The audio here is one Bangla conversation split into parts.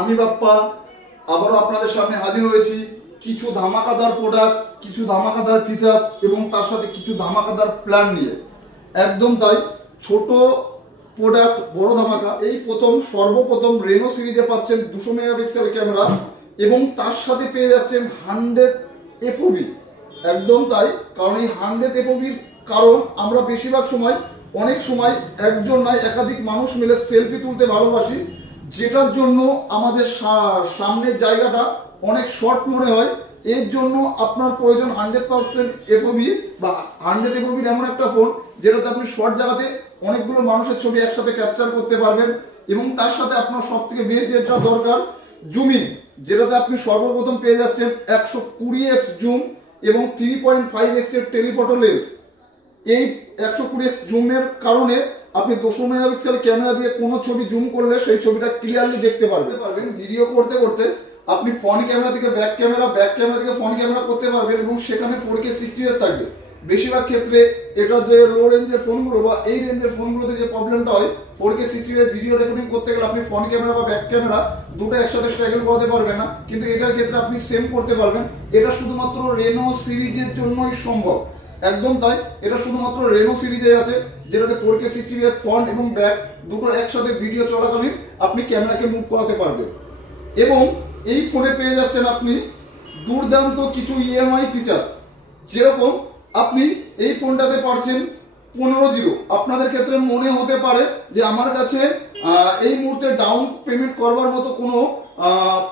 আমি বাপ্পা আবারও আপনাদের সামনে হাজির হয়েছি কিছু ধামাকাদার প্রোডাক্ট, কিছু ধামাকাদার ফিচার্স এবং তার সাথে কিছু ধামাকাদার প্ল্যান নিয়ে। একদম তাই, ছোট প্রোডাক্ট বড় ধামাকা। এই সর্বপ্রথম রেনো সিরিজে পাচ্ছেন 200 মেগাপিক্সেল ক্যামেরা এবং তার সাথে পেয়ে যাচ্ছেন 100 এফওবি। একদম তাই, কারণ এই 100 এফওবির কারণ আমরা বেশিরভাগ সময় অনেক সময় একজন নয় একাধিক মানুষ মিলে সেলফি তুলতে ভালোবাসি, যেটার জন্য আমাদের সামনের জায়গাটা অনেক শর্ট মনে হয়। এর জন্য আপনার প্রয়োজন 100% এফওবি বা 100 এফওবির এমন একটা ফোন যেটাতে আপনি শর্ট জায়গাতে অনেকগুলো মানুষের ছবি একসাথে ক্যাপচার করতে পারবেন। এবং তার সাথে আপনার সব থেকে বেশি যেটা দরকার, জুমিং, যেটাতে আপনি সর্বপ্রথম পেয়ে যাচ্ছেন 120x জুম এবং 3.5x এর টেলিফটো লেন্স। এই 120x জুমের কারণে আপনি 200 মেগাপিক্সেল ক্যামেরা দিয়ে কোনো ছবি জুম করলে সেই ছবিটা ক্লিয়ারলি দেখতে পারবেন। ভিডিও করতে করতে আপনি ফ্রন্ট ক্যামেরা থেকে ব্যাক ক্যামেরা থেকে ফ্রন্ট ক্যামেরা করতে পারবেন এবং সেখানে 4K 60 থাকবে। বেশিরভাগ ক্ষেত্রে এটা যে লো রেঞ্জের ফোনগুলো বা এই রেঞ্জের ফোনগুলোতে যে প্রবলেমটা হয়, 4K 60 ভিডিও রেকর্ডিং করতে গেলে আপনি ফ্রন্ট ক্যামেরা বা ব্যাক ক্যামেরা দুটো একসাথে স্ট্রাগল করাতে পারবেন না, কিন্তু এটার ক্ষেত্রে আপনি সেম করতে পারবেন। এটা শুধুমাত্র রেনো সিরিজের জন্যই সম্ভব। একদম তাই, এটা শুধুমাত্র রেনো সিরিজে আছে, যেটাতে 4K 60 ফ্রন্ট এবং ব্যাক দুটো একসাথে ভিডিও চলাকালীন আপনি ক্যামেরাকে মুভ করাতে পারবেন। এবং এই ফোনে পেয়ে যাচ্ছেন আপনি দুর্দান্ত কিছু ইএমআই ফিচার, যেরকম আপনি এই ফোনটাতে পাচ্ছেন 15-0। আপনাদের ক্ষেত্রে মনে হতে পারে যে আমার কাছে এই মুহূর্তে ডাউন পেমেন্ট করবার মতো কোনো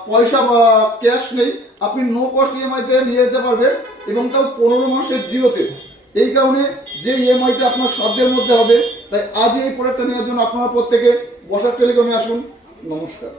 পয়সা বা ক্যাশ নেই, আপনি নো কস্ট ইএমআইতে নিয়ে যেতে পারবেন এবং তাও 15 মাসের জিরোতে। এই কারণে যে ইএমআইটা আপনার সাধ্যের মধ্যে হবে, তাই আজ এই প্রোডাক্টটা নেওয়ার জন্য আপনারা প্রত্যেকে বসাক টেলিকমে আসুন। নমস্কার।